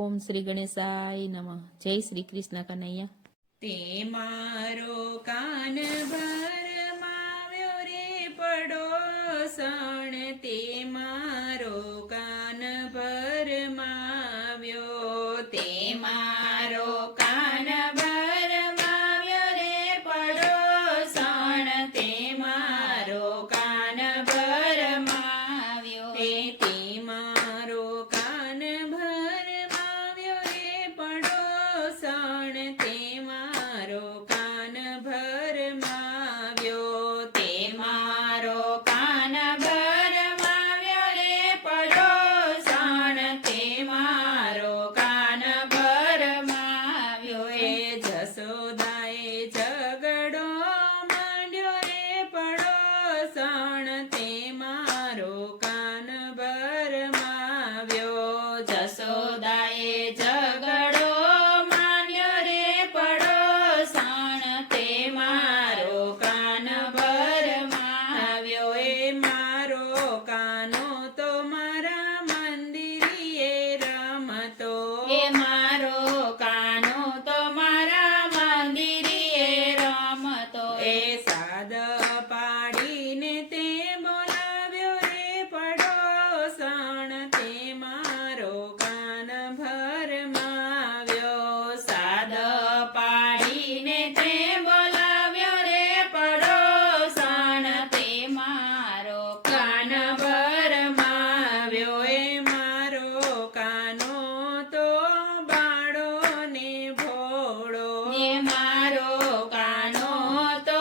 ઓમ શ્રી ગણેશાય નમઃ. જય શ્રી કૃષ્ણ કનૈયા. તે મારો કાન ભરમાવ્યો રે પડોસણ, તે મારો કાન ભરમાવ્યો, તે મારો કાન ભરમાવ્યો રે પડોસણ, તે મારો કાન ભરમાવ્યો, તે મારો કાન ભરમાવ્યો રે પડોસણ, તે મારો કાન ભરમાવ્યો, તે મારો કાન ભરમાવ્યો રે પડોસણ, તે મારો કાન ભરમાવ્યો. એ જશોદાએ ઝઘડો માંડ્યો રે પડોસણ, તે મારો કાન ભરમાવ્યો, જશોદાએ ઝઘડો માંડ્યો રે પડોસણ, તે મારો કાન ભરમાવ્યો. એ મારો કાનો તો મારા મંદિરીએ રમતો, એ મારો કાનો તો મારા મંદિરીએ રમતો, એ સાદ પાડીને તે બોલાવ્યો રે પડોસણ, તે મારો કાન ભરમાવ્યો, સાદ પાડીને તે બોલાવ્યો રે પડોસણ, તે મારો કાન ભરમાવ્યો. એ મારો કાનો તો બાળો ને ભોળો, એ મારો કાનો તો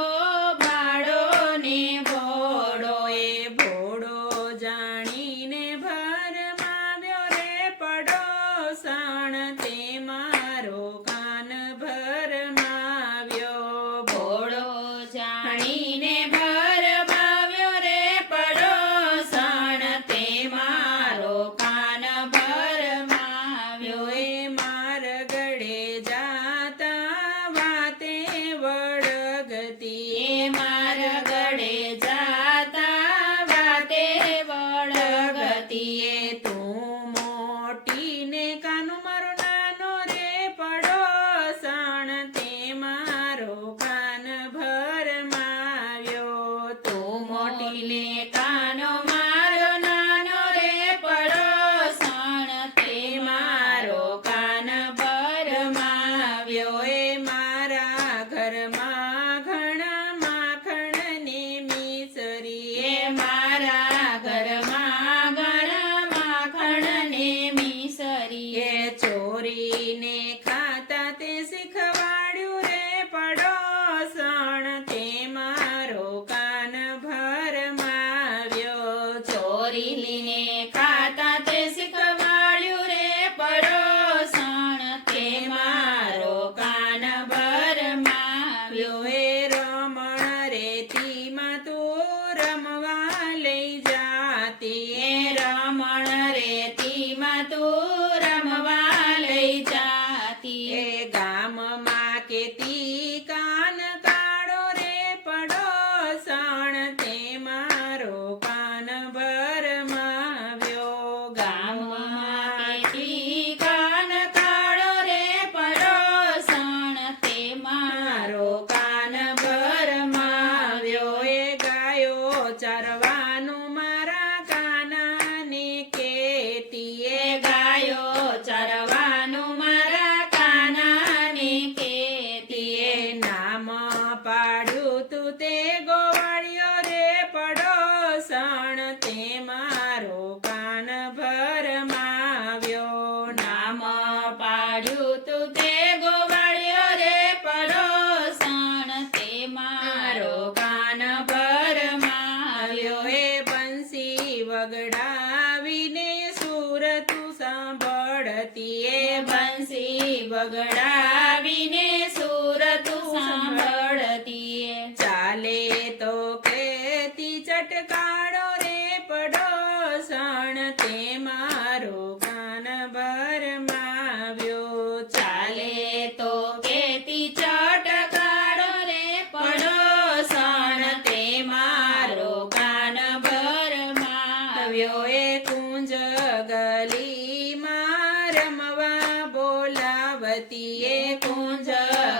બાળો ને ભોળો, એ ભોળો જાણીને ભરમાવ્યો રે પડોસણ, તે મારો કાન ભરમાવ્યો, ભોળો જાણીને ભરમાવ્યો રે પડોસણ, તે મારો કાન ભરમાવ્યો. એ માર ગળે જાતા વાતે વળગતી, એ માર ગળે જાતા વાતે વળગતી, એ તું મોટી ને કાનું મારો નાનો રે પડોસણ, તે મારો કાન ભરમાવ્યો, તું મોટી ને કાનો મારો નાનો રે પડોસણ, તે મારો કાન ભરમાવ્યો. એ મારા ઘરમાં ઘણા માખણ ને મિસરી, એ મારા ઘરમાં ઘણા માખણ ને મિસરી, એ ચોરીને ખાતા તે શીખવાડ્યું રે પડોસણ, તે મારો કાન ભરમાવ્યો, ચોરીને ખાતા તે શીખવાડ્યું રે પડોસણ, તે મારો કાન ભરમાવ્યો. એ રમણ રેતીમાં તું રમવા લઈ જાતી, એ રમણ રેતીમાં તું રમવા લઈ જાતી, એ ગામમાં કેતી કાન કાળો રે પડોસણ, તે મારો કાન ભરમાવ્યો, ગામમાં કેતી કાન કાળો રે પડોસણ, તે મારો કાન ભરમાવ્યો. એ ગાયો ચરવાનું મારા કાનાને કેતી, એ ગાયો ચરવાનું મારા કાનાને કેતી, એ નામ પાડ્યું તું તે ગોવાળિયો રે પડોસણ, તે મારો કાન ભરમાવ્યો, નામ પાડ્યું તું તે ગોવાળિયો રે પડોસણ, તે મારો કાન ભરમાવ્યો. એ બંસી વગડાવીને સુર તું સાંભળતી, એ બંસી વગડાવીને સુર તું સાંભળતી, ચાલે તો કેતી ચટકાળો રે પડોસણ, તે મારો કાન ભરમાવ્યો, ચાલે તો કેતી ચટકાળો રે પડોસણ, તે મારો કાન ભરમાવ્યો. એ કુંજ ગલીમાં રમવા ઉઠાડતી એ કુંજ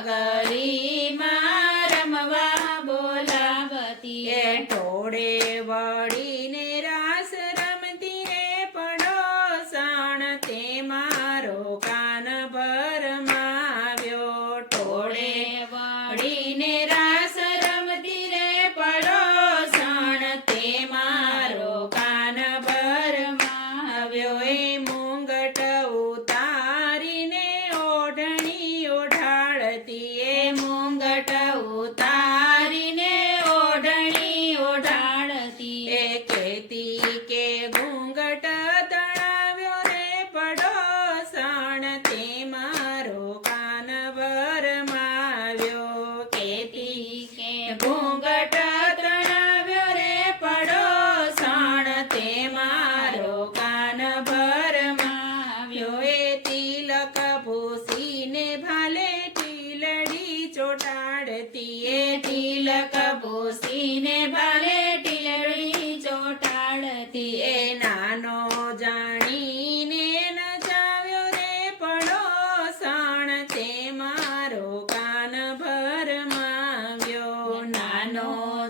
ગલીમાં રમવા બોલાવતી એ ટોળે વળીને રાસ રમતી રે પડોસણ તે મારો કાન ભરમાવ્યો ટોળે વળીને રાસ રમતી રે પડોસણ તે મારો કાન ભરમાવ્યો એ મુંગટ ઉતારીને ઓઢણી ઓઢાડતી એ મુંગટ ઉતારીને ઓઢણી ઓઢાડતી એ કહેતી કે ઘૂંઘટ તણાવ્યો રે પડોસણ તે મારો કાન ભરમાવ્યો કહેતી કે ઘૂંઘટ તણાવ્યો રે પડોસણ તે મારો કાન ભરમાવ્યો એ તિલક ભૂસીને ભાલે ટીલડી ચોટાડતી એ તિલક ભૂસીને ભાલે ટીલડી ચોટાડતી એ નાનો જાણીને નચાવ્યો રે પડોસણ તે મારો કાન ભરમાવ્યો નાનો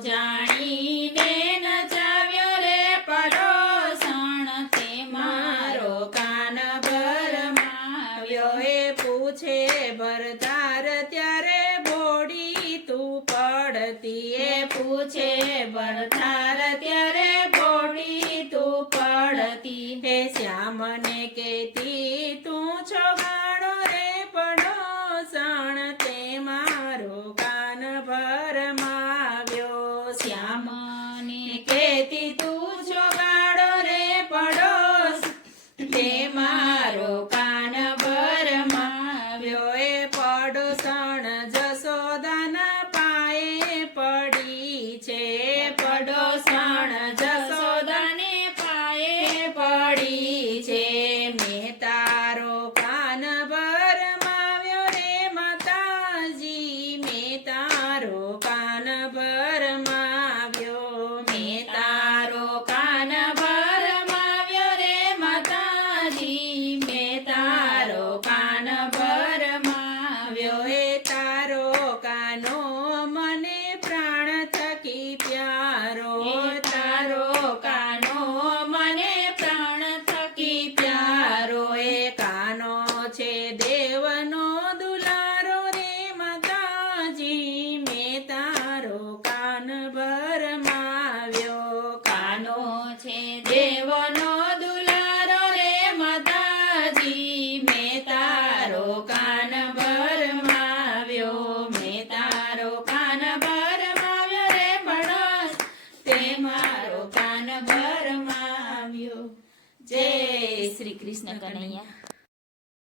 જાણીને નચાવ્યો રે પડોસણ તે મારો કાન ભરમાવ્યો એ પૂછે ભરતાર ત્યારે બોડી તું પડતી એ પૂછે ભરતાર ત્યારે બોડી તું પડતી હે શ્યામને કહેતી તું છો ગાળો રે પડોસણ તે મારો કાન ભરમાવ્યો શ્યામને કહેતી તું છો ગાળો રે પડોસ તે મારો કાન ભરમાવ્યો એ પડોસણ જસોદાના પાયે પડી છે પડોસણ જસોદાને પાયે પડી છે મેં તારો કાન ભરમાવ્યો રે માતાજી મેં તારો કાન ભરમાવ્યો મેં તારો કાન ભરમાવ્યો રે માતાજી મેં તારો કાન ભરમાવ્યો એ તારો કાનો મને પ્રાણ થકી પ્યારો તારો કાનો મને પ્રાણ થકી પ્યારો એ કાનો છે દેવનો દુલારો રે માતાજી મેં તારો કાન ભરમાવ્યો કાનો છે દેવનો દુલારો રે માતાજી મેં તારો કાન ભરમાવ્યો મેં તારો કાન ભરમાવ્યો રે પડોસ તે મારો કાન ભરમાવ્યો જય શ્રી કૃષ્ણ કનૈયા.